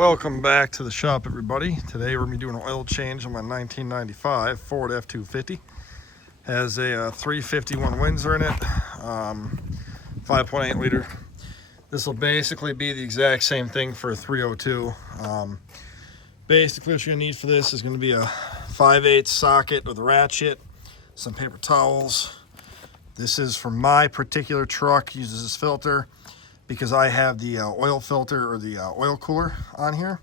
Welcome back to the shop, everybody. Today we're going to be doing an oil change on my 1995 Ford F-250. Has a 351 Windsor in it, 5.8 liter. This will basically be the exact same thing for a 302. Basically what you're going to need for this is going to be a 5/8 socket with a ratchet, some paper towels. This is for my particular truck, uses this filter because I have the oil filter or the oil cooler on here.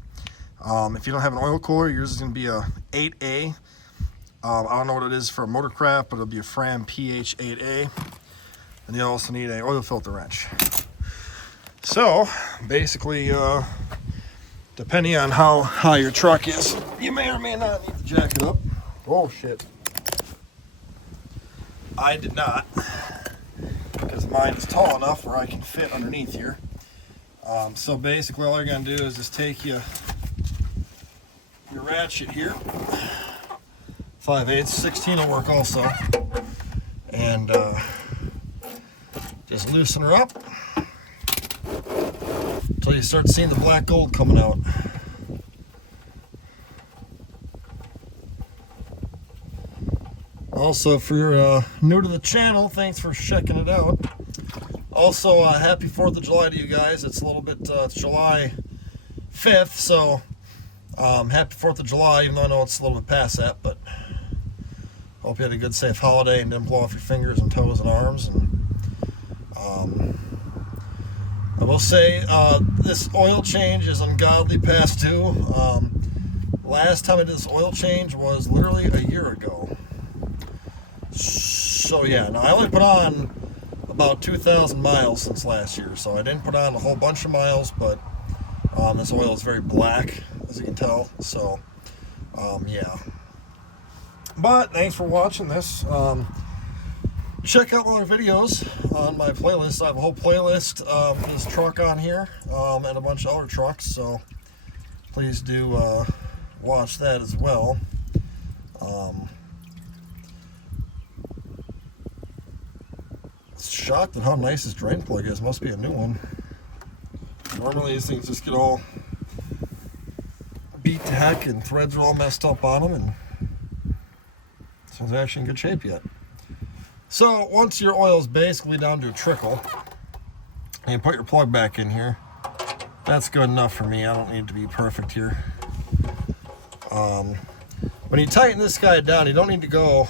If you don't have an oil cooler, yours is going to be a 8A. I don't know what it is for a motorcraft, but it'll be a Fram PH8A. And you also need a oil filter wrench. So basically, depending on how high your truck is, you may or may not need to jack it up. Oh shit. I did not, because mine is tall enough where I can fit underneath here. So basically all you're going to do is just take your ratchet here, 5/8, 16 will work also, and just loosen her up until you start seeing the black gold coming out. Also, if you're new to the channel, thanks for checking it out. Also, happy 4th of July to you guys. It's a little bit, it's July 5th, so happy 4th of July, even though I know it's a little bit past that, but hope you had a good, safe holiday and didn't blow off your fingers and toes and arms. And I will say, this oil change is ungodly past due. Last time I did this oil change was literally a year ago. So yeah, now I only put on about 2,000 miles since last year, so I didn't put on a whole bunch of miles, but this oil is very black, as you can tell, so yeah. But thanks for watching this. Check out my videos on my playlist. I have a whole playlist of this truck on here, and a bunch of other trucks, so please do watch that as well. Shocked at how nice this drain plug is. Must be a new one. Normally these things just get all beat to heck and threads are all messed up on them, and this one's actually in good shape yet. So once your oil is basically down to a trickle and you put your plug back in here, that's good enough for me. I don't need to be perfect here. When you tighten this guy down, you don't need to go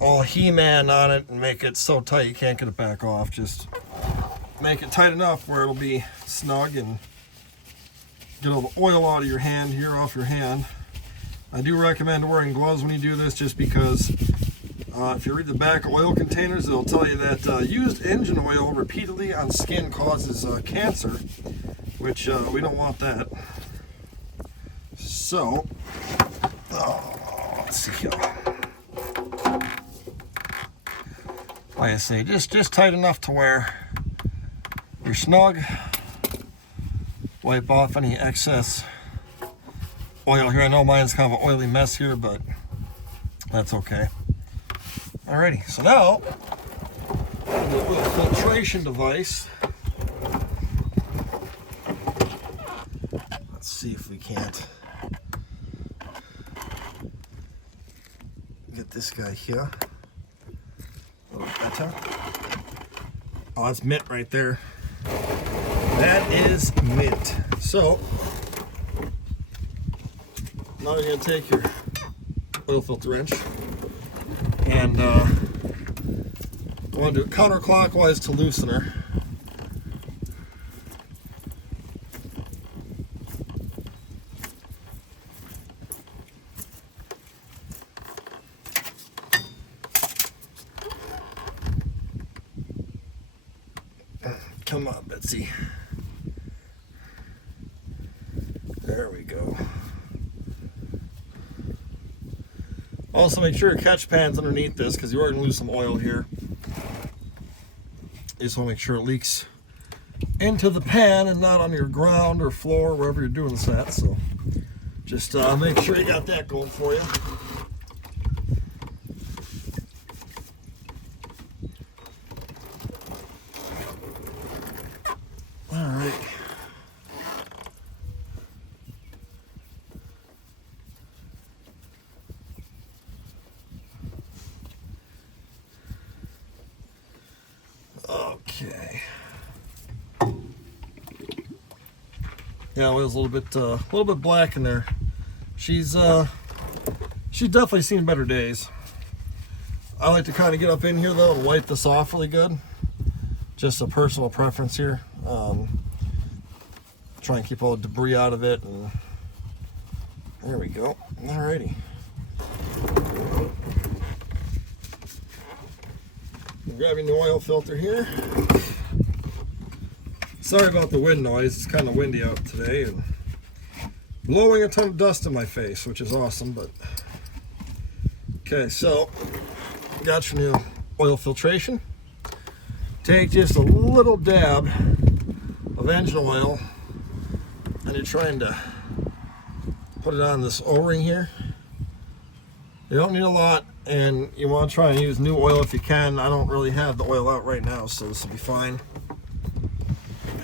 all He-Man on it and make it so tight you can't get it back off. Just make it tight enough where it'll be snug and get all the oil out of your hand here, off your hand. I do recommend wearing gloves when you do this, just because if you read the back of oil containers, it'll tell you that used engine oil repeatedly on skin causes cancer, which we don't want that. So let's see here. Like I say, just tight enough to where you're snug. Wipe off any excess oil here. I know mine's kind of an oily mess here, but that's okay. Alrighty, so now the oil filtration device. Let's see if we can't get this guy here. Better. Oh, that's mint right there. That is mint. So now you're going to take your oil filter wrench and you want to do it counterclockwise to loosen her. Come on, Betsy. There we go. Also, make sure your catch pan's underneath this, because you are going to lose some oil here. You just want to make sure it leaks into the pan and not on your ground or floor, wherever you're doing this at. So just make sure you got that going for you. Yeah, oil's a little bit black in there. She's definitely seen better days. I like to kind of get up in here though and wipe this off really good. Just a personal preference here. Try and keep all the debris out of it. And there we go. Alrighty. Grabbing the oil filter here. Sorry about the wind noise. It's kind of windy out today and blowing a ton of dust in my face, which is awesome. But okay, so got your new oil filtration. Take just a little dab of engine oil and you're trying to put it on this O-ring here. You don't need a lot, and you want to try and use new oil if you can. I don't really have the oil out right now, so this will be fine.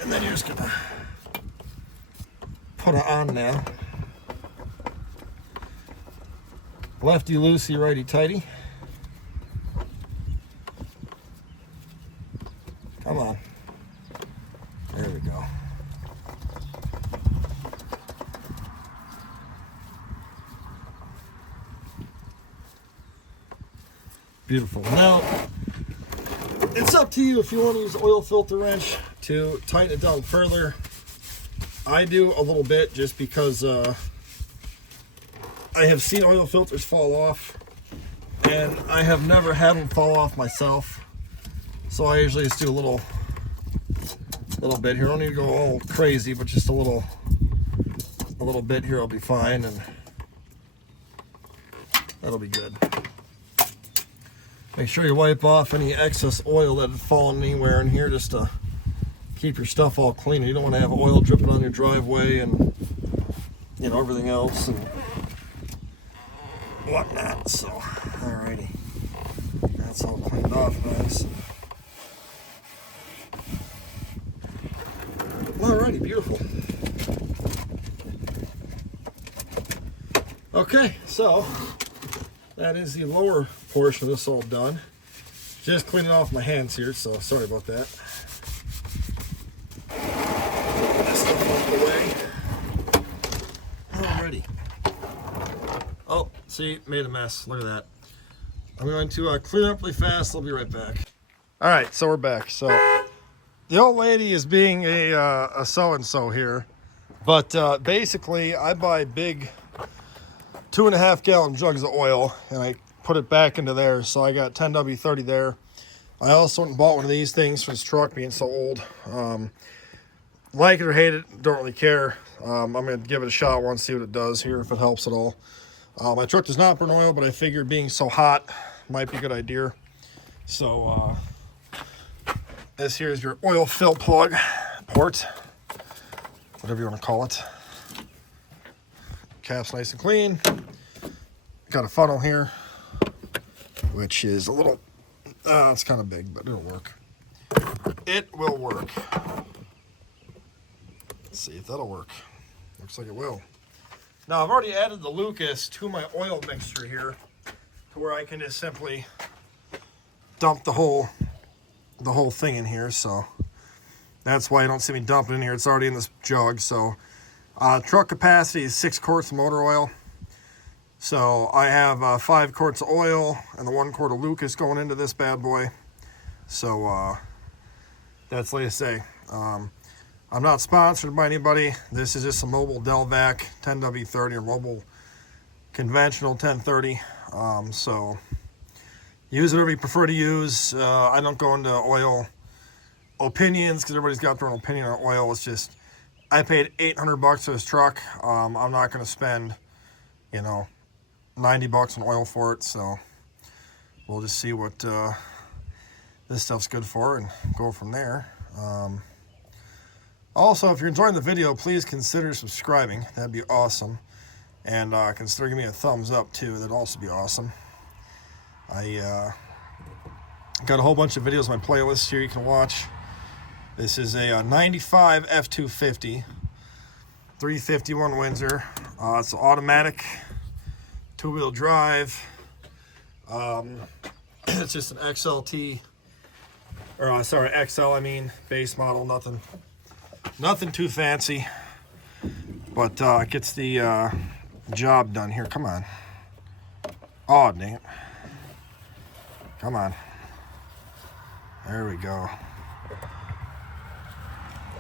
And then you're just gonna put it on now. Lefty loosey, righty tighty. Come on. There we go. Beautiful. Now, it's up to you if you want to use an oil filter wrench to tighten it down further. I do a little bit just because I have seen oil filters fall off, and I have never had them fall off myself. So I usually just do a little bit here. I don't need to go all crazy, but just a little bit here will be fine, and that'll be good. Make sure you wipe off any excess oil that had fallen anywhere in here just to keep your stuff all clean. You don't want to have oil dripping on your driveway and, you know, everything else and whatnot. So, alrighty. That's all cleaned off nice. Alrighty, beautiful. Okay, so that is the lower portion of this all done. Just cleaning off my hands here, so sorry about that. Put this stuff out of the way. Alrighty. Oh, see, made a mess. Look at that. I'm going to clean up really fast. I'll be right back. Alright, so we're back. So the old lady is being a so-and-so here. But basically, I buy big 2.5 gallon jugs of oil and I put it back into there. So I got 10W30 there. I also went and bought one of these things for this truck being so old. Like it or hate it, don't really care. I'm going to give it a shot once, see what it does here, if it helps at all. My truck does not burn oil, but I figured being so hot might be a good idea. So this here is your oil fill plug port, whatever you want to call it. Cap's nice and clean. Got a funnel here, which is a little, it's kind of big, but it'll work. It will work. Let's see if that'll work. Looks like it will. Now I've already added the Lucas to my oil mixture here to where I can just simply dump the whole thing in here. So that's why you don't see me dumping in here. It's already in this jug. So truck capacity is 6 quarts of motor oil. So I have 5 quarts of oil and the 1 quart of Lucas going into this bad boy. So that's like I say. I'm not sponsored by anybody. This is just a mobile Delvac 10W30 or mobile conventional 1030. So use whatever you prefer to use. I don't go into oil opinions because everybody's got their own opinion on oil. It's just, I paid $800 for this truck. I'm not going to spend, you know, $90 on oil for it. So we'll just see what this stuff's good for and go from there. Also, if you're enjoying the video, please consider subscribing. That'd be awesome. And consider giving me a thumbs up too. That'd also be awesome. I got a whole bunch of videos on my playlist here you can watch. This is a 95 F-250, 351 Windsor. It's an automatic, 2-wheel drive. It's just an XLT, or sorry, XL, I mean, base model, nothing too fancy. but it gets the job done here. Come on. Oh, dang it. Come on. There we go.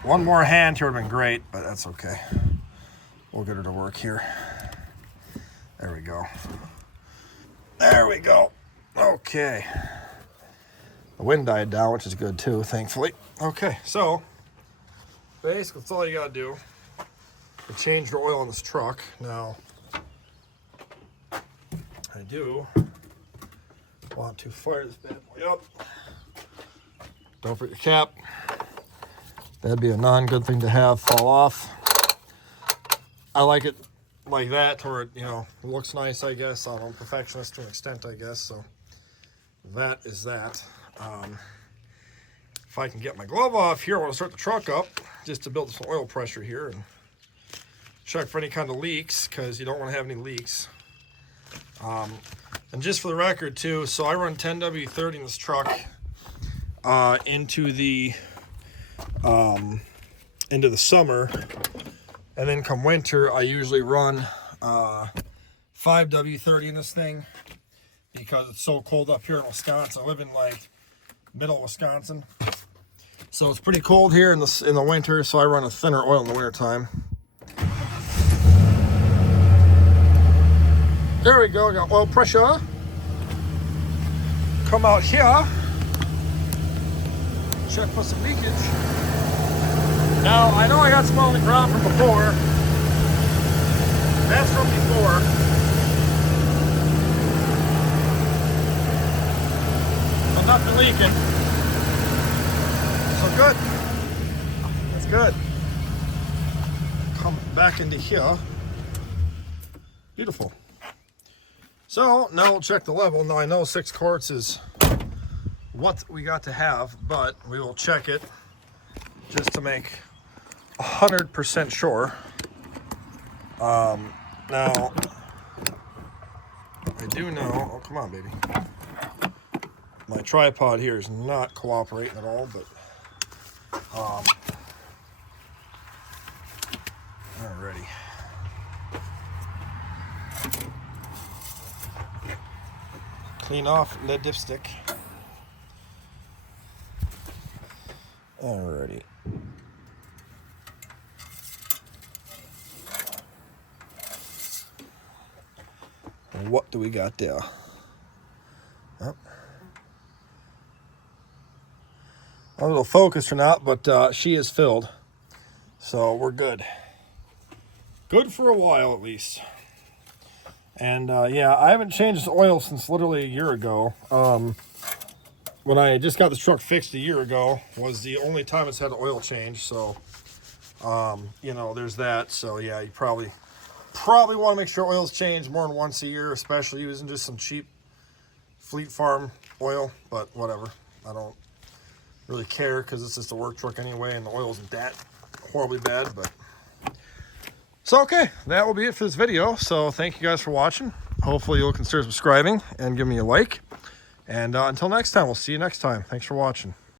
One more hand here would have been great, but that's okay. We'll get her to work here. There we go. There we go. Okay. The wind died down, which is good too, thankfully. Okay, so basically that's all you gotta do to change your oil on this truck. Now, I do want to fire this bad boy up. Don't forget your cap. That'd be a non-good thing to have fall off. I like it like that, to where it, you know, looks nice, I guess. I don't know, perfectionist to an extent, I guess. So that is that. If I can get my glove off here, I want to start the truck up just to build some oil pressure here and check for any kind of leaks, because you don't want to have any leaks. And just for the record too, so I run 10W30 in this truck into the summer, and then come winter I usually run 5W30 in this thing because it's so cold up here in Wisconsin. I live in like middle Wisconsin, so it's pretty cold here in the winter, so I run a thinner oil in the winter time. There we go, got oil pressure. Come out here, check for some leakage. Now, I know I got some on the ground from before. That's from before. But nothing leaking. So good. That's good. Come back into here. Beautiful. So now we'll check the level. Now I know 6 quarts is what we got to have, but we will check it just to make 100% sure. Now I do know, oh come on baby, my tripod here is not cooperating at all, but alrighty. Clean off lead dipstick. Alrighty. What do we got there? Oh. A little focused or not, but she is filled, so we're good. Good for a while at least. And yeah, I haven't changed the oil since literally a year ago. When I just got this truck fixed a year ago was the only time it's had an oil change. So, you know, there's that. So yeah, you probably want to make sure oil's changed more than once a year, especially using just some cheap Fleet Farm oil. But whatever, I don't really care because it's just a work truck anyway, and the oil isn't that horribly bad. But so okay, that will be it for this video. So thank you guys for watching. Hopefully you'll consider subscribing and give me a like. And until next time, we'll see you next time. Thanks for watching.